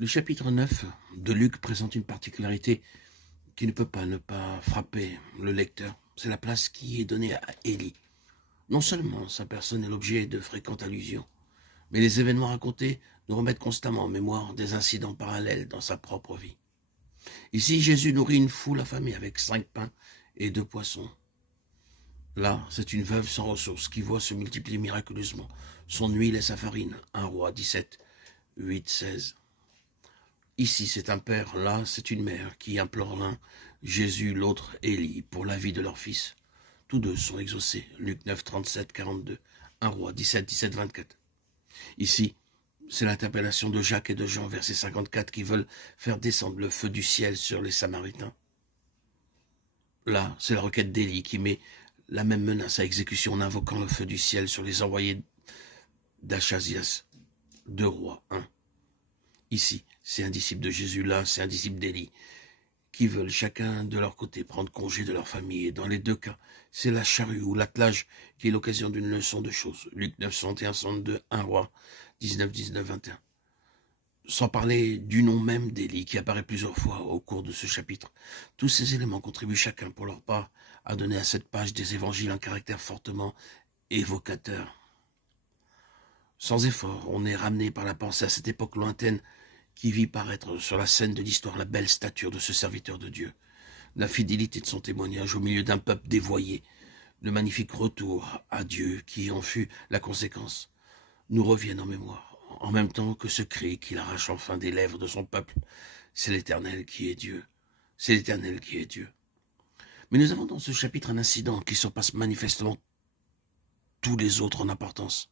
Le chapitre 9 de Luc présente une particularité qui ne peut pas ne pas frapper le lecteur. C'est la place qui est donnée à Élie. Non seulement sa personne est l'objet de fréquentes allusions, mais les événements racontés nous remettent constamment en mémoire des incidents parallèles dans sa propre vie. Ici, Jésus nourrit une foule affamée avec 5 pains et 2 poissons. Là, c'est une veuve sans ressources qui voit se multiplier miraculeusement son huile et sa farine. 1 Roi 17, 8, 16. Ici, c'est un père, là, c'est une mère qui implore l'un, Jésus, l'autre, Élie, pour la vie de leur fils. Tous deux sont exaucés. Luc 9, 37, 42. 1 Roi 17, 17, 24. Ici, c'est l'interpellation de Jacques et de Jean, verset 54, qui veulent faire descendre le feu du ciel sur les Samaritains. Là, c'est la requête d'Élie qui met la même menace à exécution en invoquant le feu du ciel sur les envoyés d'Achasias. 2 Rois 1. Ici, c'est un disciple de Jésus, là, c'est un disciple d'Élie, qui veulent chacun de leur côté prendre congé de leur famille. Et dans les deux cas, c'est la charrue ou l'attelage qui est l'occasion d'une leçon de choses. Luc 9, 61, 62, 1 Roi 19, 19, 21. Sans parler du nom même d'Élie qui apparaît plusieurs fois au cours de ce chapitre. Tous ces éléments contribuent chacun pour leur part à donner à cette page des évangiles un caractère fortement évocateur. Sans effort, on est ramené par la pensée à cette époque lointaine qui vit paraître sur la scène de l'histoire la belle stature de ce serviteur de Dieu, la fidélité de son témoignage au milieu d'un peuple dévoyé, le magnifique retour à Dieu qui en fut la conséquence, nous reviennent en mémoire, en même temps que ce cri qu'il arrache enfin des lèvres de son peuple. C'est l'Éternel qui est Dieu. C'est l'Éternel qui est Dieu. Mais nous avons dans ce chapitre un incident qui surpasse manifestement tous les autres en importance.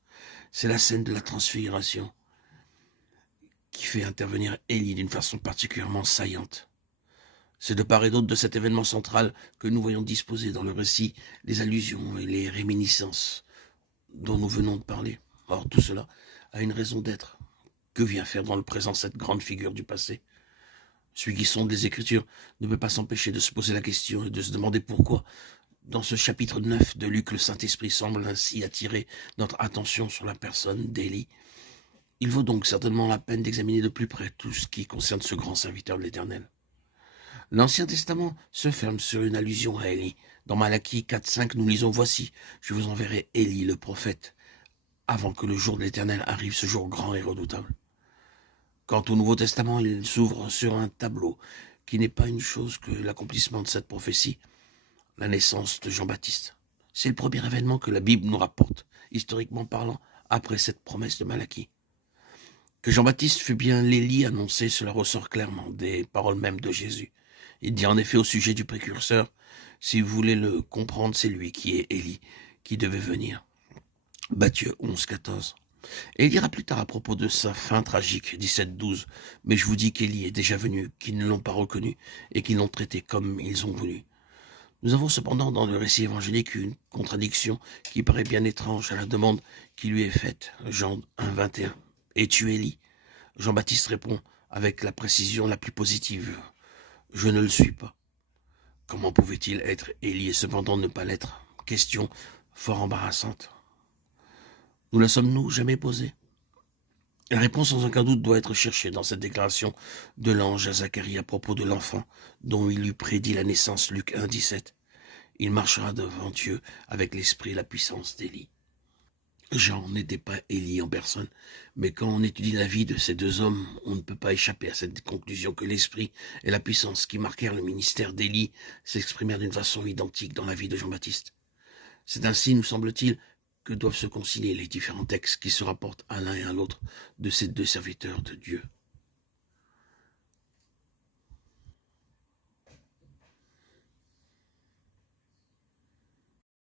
C'est la scène de la transfiguration qui fait intervenir Élie d'une façon particulièrement saillante. C'est de part et d'autre de cet événement central que nous voyons disposer dans le récit les allusions et les réminiscences dont nous venons de parler. Or, tout cela a une raison d'être. Que vient faire dans le présent cette grande figure du passé? Celui qui sonde les Écritures ne peut pas s'empêcher de se poser la question et de se demander pourquoi, dans ce chapitre 9 de Luc, le Saint-Esprit semble ainsi attirer notre attention sur la personne d'Élie. Il vaut donc certainement la peine d'examiner de plus près tout ce qui concerne ce grand serviteur de l'Éternel. L'Ancien Testament se ferme sur une allusion à Élie. Dans Malachie 4, 5, nous lisons « Voici, je vous enverrai Élie le prophète, avant que le jour de l'Éternel arrive, ce jour grand et redoutable. » Quant au Nouveau Testament, il s'ouvre sur un tableau qui n'est pas une chose que l'accomplissement de cette prophétie, la naissance de Jean-Baptiste. C'est le premier événement que la Bible nous rapporte, historiquement parlant, après cette promesse de Malachie. Que Jean-Baptiste fut bien l'Élie annoncé, cela ressort clairement des paroles mêmes de Jésus. Il dit en effet au sujet du précurseur, si vous voulez le comprendre, c'est lui qui est Élie, qui devait venir. Matthieu 11, 14. Et il dira plus tard à propos de sa fin tragique, 17, 12, mais je vous dis qu'Élie est déjà venu, qu'ils ne l'ont pas reconnu et qu'ils l'ont traité comme ils ont voulu. Nous avons cependant dans le récit évangélique une contradiction qui paraît bien étrange à la demande qui lui est faite. Jean 1, 21. Es-tu Élie? Jean-Baptiste répond avec la précision la plus positive. Je ne le suis pas. Comment pouvait-il être Élie et cependant ne pas l'être? Question fort embarrassante. Nous la sommes-nous jamais posée? La réponse sans aucun doute doit être cherchée dans cette déclaration de l'ange à Zacharie à propos de l'enfant dont il lui prédit la naissance, Luc 1, 17. Il marchera devant Dieu avec l'esprit et la puissance d'Élie. Jean n'était pas Élie en personne, mais quand on étudie la vie de ces deux hommes, on ne peut pas échapper à cette conclusion que l'esprit et la puissance qui marquèrent le ministère d'Élie s'exprimèrent d'une façon identique dans la vie de Jean-Baptiste. C'est ainsi, nous semble-t-il, que doivent se concilier les différents textes qui se rapportent à l'un et à l'autre de ces deux serviteurs de Dieu.